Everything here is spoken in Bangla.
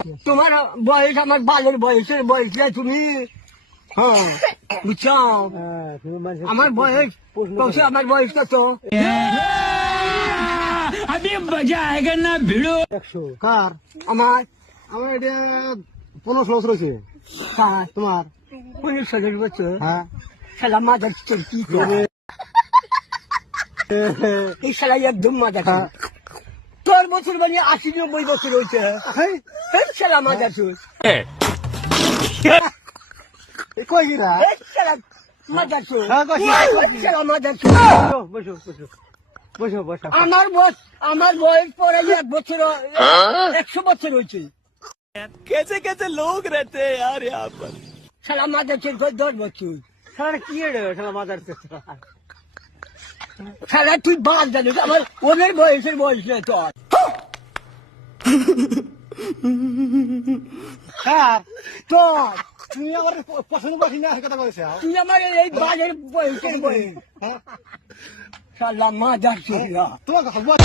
তোমার বয়স আমার বালের বয়সের বয়স না তুমি। হ্যাঁ বুঝছো, আমার বয়স কৌশল, আমার বয়স কত? अभी मजा आएगा ना भिड़ो। 100 কার? আমার আমার এটা 15 বছর হয়েছে। কার তোমার? 15 বছর। হ্যাঁ শালা মাদার চোর কি করে এই শালা একদম মাদার চোর। তোর বছর মানে 80-90 বছর হয়েছে। এই শালা মাদার চোর, কই গিরা? এই শালা মাদার চোর, হ্যাঁ, কইছি, এই শালা মাদার চোর। বসো বসো বসো বসো। আমার বয়স পরে 1 বছর 100 বছর হয়েছে। कैसे कैसे लोग रहते हैं यार यहाँ पर। শালা মাদার চোর 10 বছর। শালা কি রে? শালা মাদার চোদ। শালা তুই বাদ জানিস, আমার ওদের বয়সের বয়স নেই তোর। কার? তোর তুমি আমার পছন্দ করছি না কথা বলছো। তুই আমার এই বাজের বয়সের বয়স। শালা মাদার চোর। তোমার কথা বল।